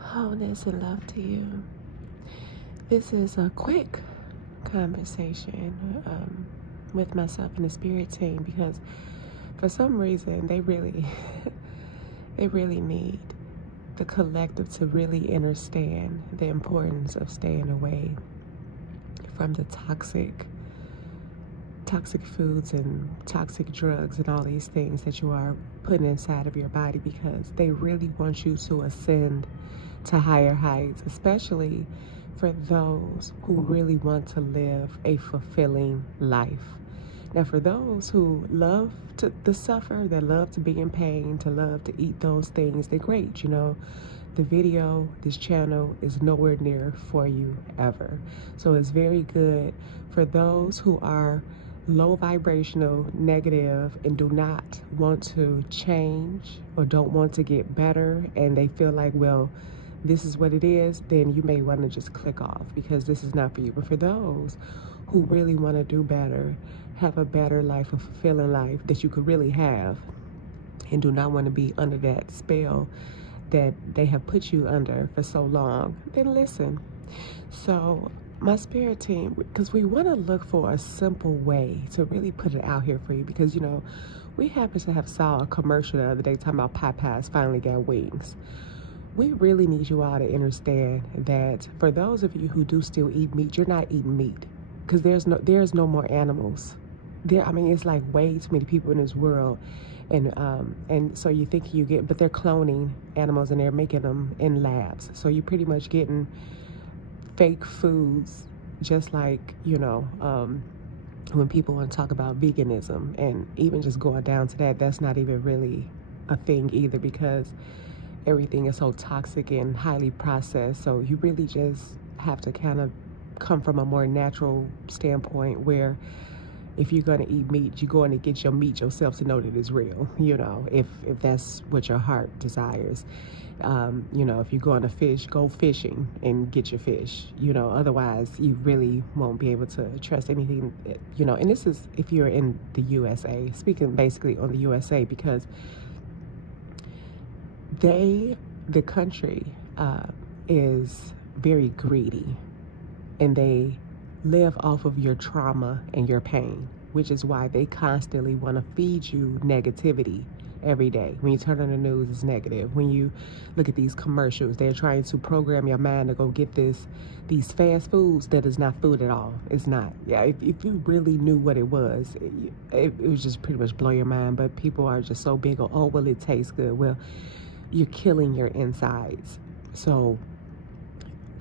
Wholeness and love to you. This is a quick conversation with myself and the spirit team because for some reason they really need the collective to really understand the importance of staying away from the toxic foods and toxic drugs and all these things that you are putting inside of your body, because they really want you to ascend to higher heights, especially for those who really want to live a fulfilling life. Now, for those who love to suffer, that love to be in pain, to love to eat those things, they're great. You know, the video, this channel is nowhere near for you ever. So it's very good for those who are low vibrational, negative, and do not want to change or don't want to get better, and they feel like, well, this is what it is, then you may want to just click off because this is not for you. But for those who really want to do better, have a better life, a fulfilling life that you could really have, and do not want to be under that spell that they have put you under for so long, then listen. So my spirit team, because we want to look for a simple way to really put it out here for you, because, you know, we happen to have saw a commercial the other day talking about Popeyes finally got wings. We really need you all to understand that for those of you who do still eat meat, you're not eating meat, because there's no more animals. I mean, it's like way too many people in this world, and so you think you get, but they're cloning animals and they're making them in labs. So you're pretty much getting fake foods, just like, you know, when people want to talk about veganism, and even just going down to that, that's not even really a thing either, because everything is so toxic and highly processed. So you really just have to kind of come from a more natural standpoint, where if you're going to eat meat, you're going to get your meat yourself to know that it's real, you know, if that's what your heart desires. You know, if you're going to fish, go fishing and get your fish, you know, otherwise you really won't be able to trust anything, you know. And this is if you're in the USA, speaking basically on the USA, because the country is very greedy, and they live off of your trauma and your pain, which is why they constantly want to feed you negativity every day. When you turn on the news, it's negative. When you look at these commercials, they're trying to program your mind to go get these fast foods that is not food at all. It's not. Yeah, if you really knew what it was, it would just pretty much blow your mind. But people are just so big on, oh, well, it tastes good. Well, you're killing your insides. So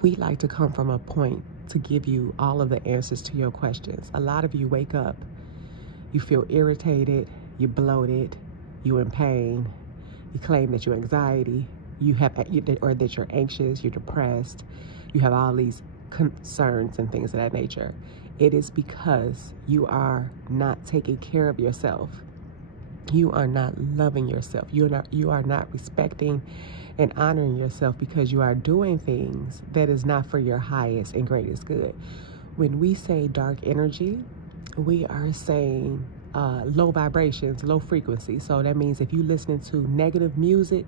we like to come from a point to give you all of the answers to your questions. A lot of you wake up, you feel irritated, you're bloated, you're in pain, you claim that you're anxiety, or that you're anxious, you're depressed, you have all these concerns and things of that nature. It is because you are not taking care of yourself. You are not loving yourself. You are not respecting and honoring yourself, because you are doing things that is not for your highest and greatest good. When we say dark energy, we are saying low vibrations, low frequency. So that means if you're listening to negative music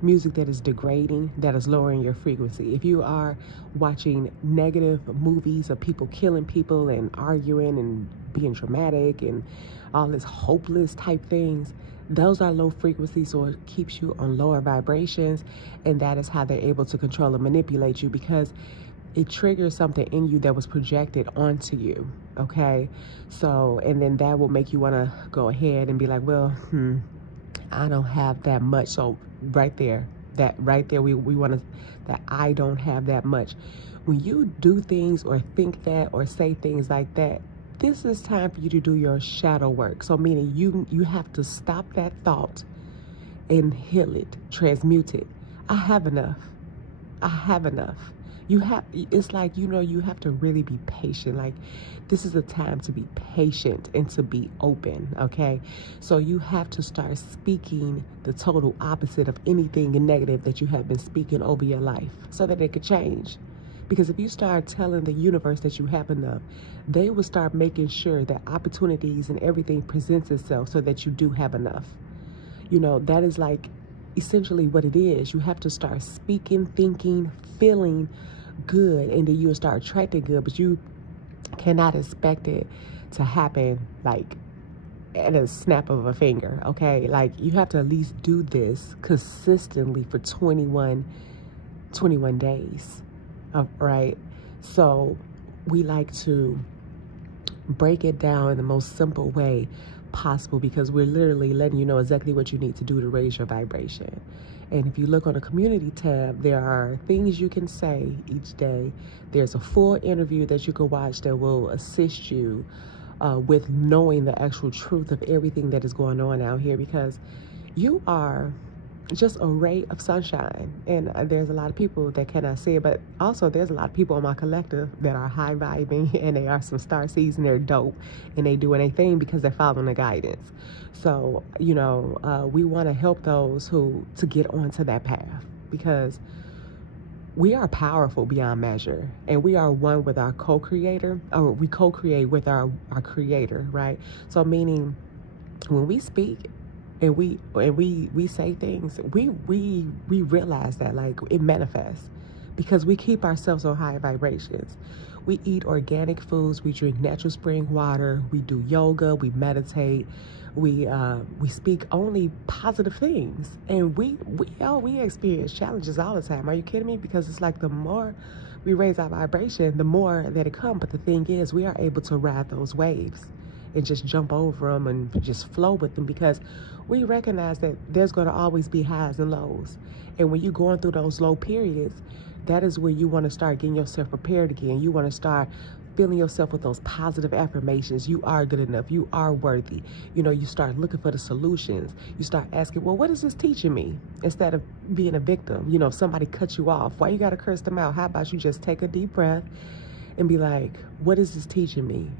that is degrading, that is lowering your frequency. If you are watching negative movies of people killing people and arguing and being dramatic and all this hopeless type things, those are low frequencies, so it keeps you on lower vibrations, and that is how they're able to control and manipulate you, because it triggers something in you that was projected onto you, okay? So, and then that will make you want to go ahead and be like, well, I don't have that much. So right there, we want to, that I don't have that much. When you do things or think that or say things like that, this is time for you to do your shadow work. So meaning you have to stop that thought and heal it, transmute it. I have enough. I have enough. It's like, you know, you have to really be patient. Like, this is a time to be patient and to be open, okay? So you have to start speaking the total opposite of anything negative that you have been speaking over your life, so that it could change. Because if you start telling the universe that you have enough, they will start making sure that opportunities and everything presents itself so that you do have enough. You know, that is like essentially what it is. You have to start speaking, thinking, feeling good, and then you'll start attracting good. But you cannot expect it to happen like at a snap of a finger, okay? Like, you have to at least do this consistently for 21 days, right? So we like to break it down in the most simple way possible, because we're literally letting you know exactly what you need to do to raise your vibration. And if you look on the community tab, there are things you can say each day. There's a full interview that you can watch that will assist you with knowing the actual truth of everything that is going on out here, because you are just a ray of sunshine. And there's a lot of people that cannot see it, but also there's a lot of people in my collective that are high vibing, and they are some star seeds, and they're dope, and they doing a thing because they're following the guidance. So, you know, we want to help those to get onto that path, because we are powerful beyond measure, and we are one with our co-creator, or we co-create with our creator, right? So meaning, when we speak and we say things, we realize that, like, it manifests, because we keep ourselves on high vibrations. We eat organic foods, we drink natural spring water, we do yoga, we meditate, we speak only positive things, and we experience challenges all the time. Are you kidding me? Because it's like, the more we raise our vibration, the more that it comes. But the thing is, we are able to ride those waves and just jump over them and just flow with them, because we recognize that there's going to always be highs and lows. And when you're going through those low periods, that is where you want to start getting yourself prepared again. You want to start filling yourself with those positive affirmations. You are good enough. You are worthy. You know, you start looking for the solutions. You start asking, well, what is this teaching me? Instead of being a victim. You know, if somebody cuts you off, why you got to curse them out? How about you just take a deep breath and be like, what is this teaching me?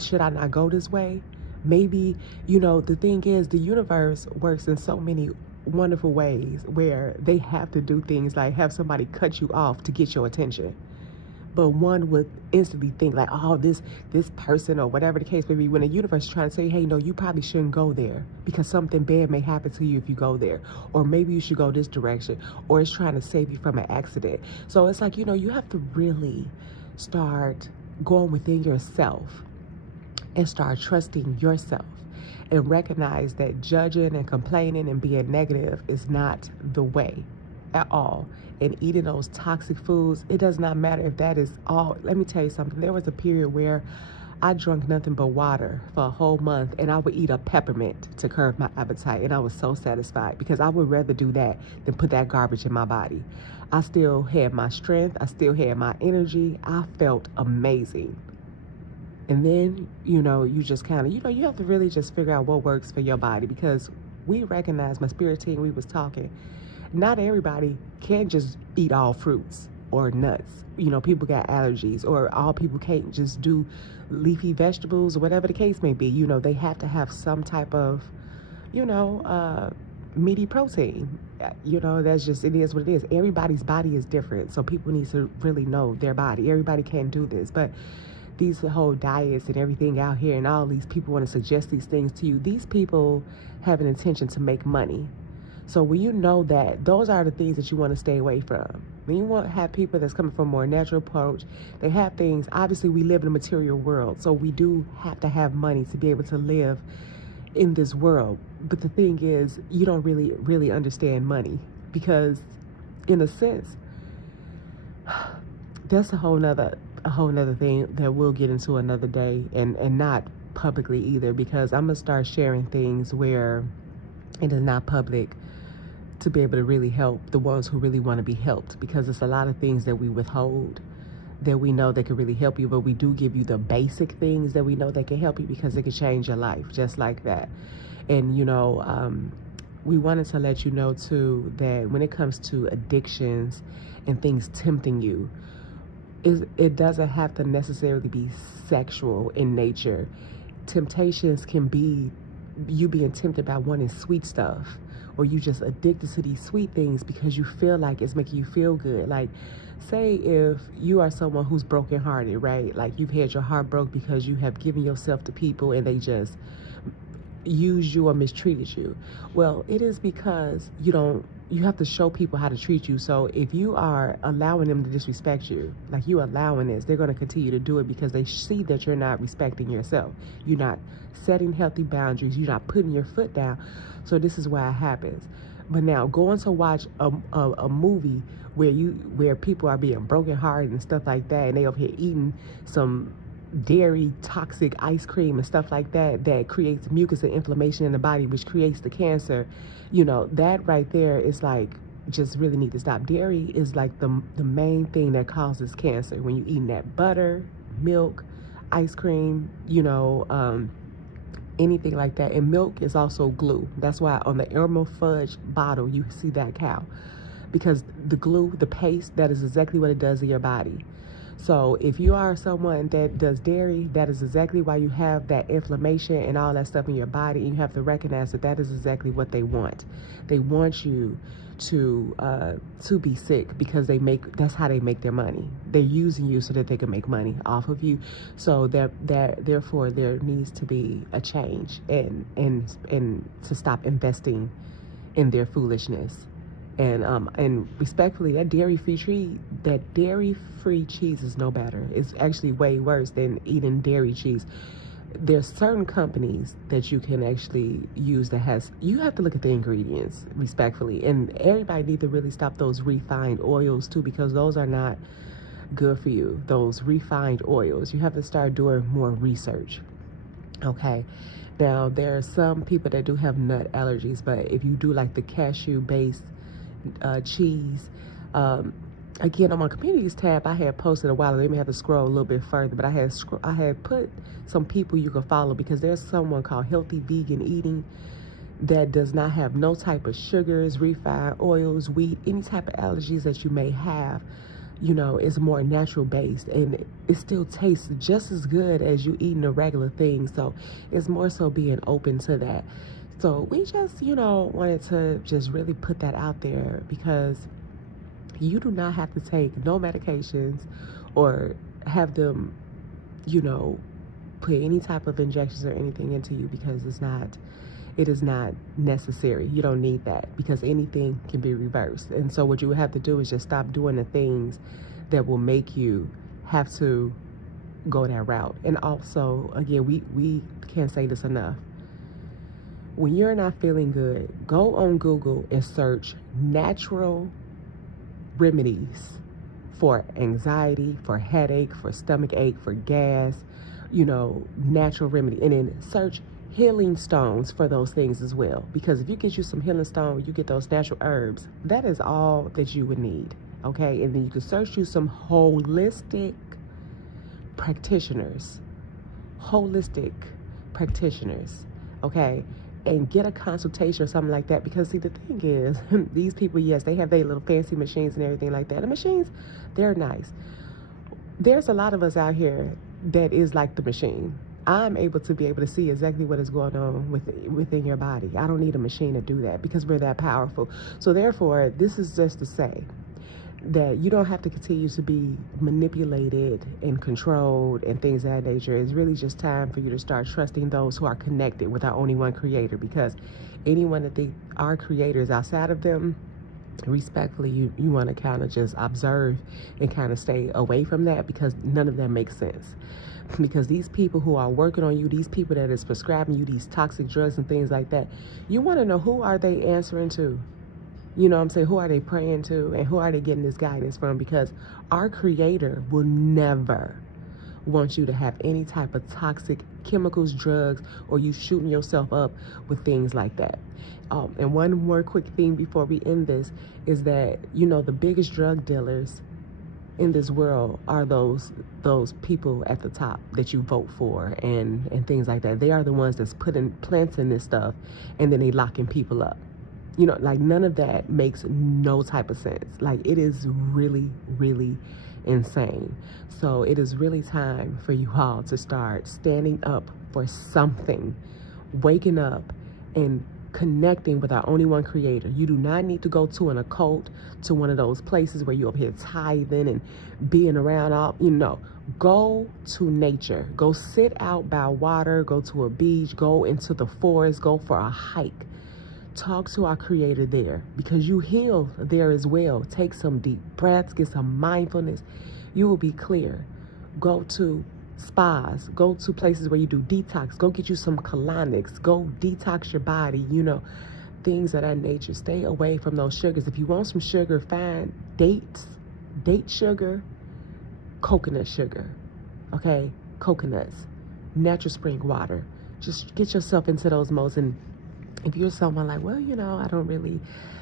Should I not go this way? Maybe, you know, the thing is, the universe works in so many wonderful ways where they have to do things like have somebody cut you off to get your attention. But one would instantly think like, oh, this person, or whatever the case may be, when the universe is trying to say, hey, no, you probably shouldn't go there, because something bad may happen to you if you go there, or maybe you should go this direction, or it's trying to save you from an accident. So it's like, you know, you have to really start going within yourself and start trusting yourself, and recognize that judging and complaining and being negative is not the way at all. And eating those toxic foods, it does not matter if that is all. Let me tell you something. There was a period where I drank nothing but water for a whole month, and I would eat a peppermint to curb my appetite, and I was so satisfied, because I would rather do that than put that garbage in my body. I still had my strength. I still had my energy. I felt amazing. And then, you know, you just kind of, you know, you have to really just figure out what works for your body, because we recognize, my spirit team, we was talking, not everybody can just eat all fruits or nuts. You know, people got allergies, or all people can't just do leafy vegetables, or whatever the case may be. You know, they have to have some type of, you know, meaty protein. You know, that's just, it is what it is. Everybody's body is different. So people need to really know their body. Everybody can't do this. But these whole diets and everything out here, and all these people want to suggest these things to you. These people have an intention to make money. So when you know that, those are the things that you want to stay away from. When you want to have people that's coming from a more natural approach, they have things. Obviously, we live in a material world, so we do have to have money to be able to live in this world. But the thing is, you don't really understand money, because in a sense, that's a whole nother thing that we'll get into another day, and not publicly either, because I'm gonna start sharing things where it is not public, to be able to really help the ones who really want to be helped, because it's a lot of things that we withhold that we know that can really help you, but we do give you the basic things that we know that can help you, because it can change your life just like that. And you know, we wanted to let you know too that when it comes to addictions and things tempting you, it doesn't have to necessarily be sexual in nature. Temptations can be you being tempted by wanting sweet stuff, or you just addicted to these sweet things because you feel like it's making you feel good. Like, say if you are someone who's brokenhearted, right? Like, you've had your heart broke because you have given yourself to people and they just used you or mistreated you. Well, it is because you have to show people how to treat you. So if you are allowing them to disrespect you, like you allowing this, they're going to continue to do it because they see that you're not respecting yourself. You're not setting healthy boundaries. You're not putting your foot down. So this is why it happens. But now going to watch a movie where people are being brokenhearted and stuff like that, and they over here eating some dairy toxic ice cream and stuff like that, that creates mucus and inflammation in the body, which creates the cancer, you know, that right there is like, just really need to stop. Dairy is like the main thing that causes cancer. When you eating that butter, milk, ice cream, you know, anything like that. And milk is also glue. That's why on the Elmer Fudge bottle you see that cow, because the glue, the paste, that is exactly what it does in your body. So if you are someone that does dairy, that is exactly why you have that inflammation and all that stuff in your body. And you have to recognize that that is exactly what they want. They want you to be sick, because that's how they make their money. They're using you so that they can make money off of you. So therefore there needs to be a change and to stop investing in their foolishness. And respectfully, that dairy-free cheese is no better. It's actually way worse than eating dairy cheese. There's certain companies that you can actually use that you have to look at the ingredients respectfully. And everybody needs to really stop those refined oils too, because those are not good for you. Those refined oils, you have to start doing more research. Okay. Now, there are some people that do have nut allergies, but if you do like the cashew-based cheese, again, on my communities tab, I had posted a while ago. You may have to scroll a little bit further, but I had put some people you can follow, because there's someone called Healthy Vegan Eating that does not have no type of sugars, refined oils, wheat, any type of allergies that you may have. You know, it's more natural based, and it still tastes just as good as you eating a regular thing. So it's more so being open to that. So we just, you know, wanted to just really put that out there, because you do not have to take no medications or have them, you know, put any type of injections or anything into you, because it is not necessary. You don't need that, because anything can be reversed. And so what you would have to do is just stop doing the things that will make you have to go that route. And also, again, we can't say this enough. When you're not feeling good, go on Google and search natural remedies for anxiety, for headache, for stomach ache, for gas, you know, natural remedy. And then search healing stones for those things as well. Because if you get you some healing stone, you get those natural herbs, that is all that you would need. Okay. And then you can search you some holistic practitioners. Okay. And get a consultation or something like that. Because see, the thing is, these people, yes, they have their little fancy machines and everything like that. The machines, they're nice. There's a lot of us out here that is like the machine. I'm able to see exactly what is going on within your body. I don't need a machine to do that, because we're that powerful. So therefore, this is just to say that you don't have to continue to be manipulated and controlled and things of that nature. It's really just time for you to start trusting those who are connected with our only one creator, because anyone that they are creators outside of them, respectfully, you want to kind of just observe and kind of stay away from that, because none of that makes sense. Because these people who are working on you, these people that is prescribing you these toxic drugs and things like that, you want to know, who are they answering to? You know what I'm saying? Who are they praying to, and who are they getting this guidance from? Because our creator will never want you to have any type of toxic chemicals, drugs, or you shooting yourself up with things like that. And one more quick thing before we end this is that, you know, the biggest drug dealers in this world are those people at the top that you vote for and things like that. They are the ones that's planting this stuff, and then they locking people up. You know, like, none of that makes no type of sense. Like, it is really, really insane. So it is really time for you all to start standing up for something, waking up and connecting with our only one creator. You do not need to go to an occult, to one of those places where you're up here tithing and being around all, go to nature. Go sit out by water, go to a beach, go into the forest, go for a hike. Talk to our creator there, because you heal there as well. Take some deep breaths, get some mindfulness. You will be clear. Go to spas, go to places where you do detox, go get you some colonics, go detox your body, things of that nature. Stay away from those sugars. If you want some sugar, find dates, date sugar, coconut sugar, okay? Coconuts, natural spring water. Just get yourself into those modes. And if you're someone like, well, I don't really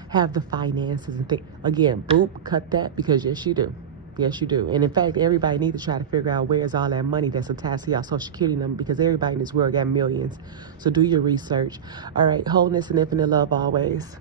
have the finances and things, again, boom, cut that, because yes, you do. Yes, you do. And in fact, everybody needs to try to figure out where's all that money that's attached to your social security number, because everybody in this world got millions. So do your research. All right, wholeness and infinite love always.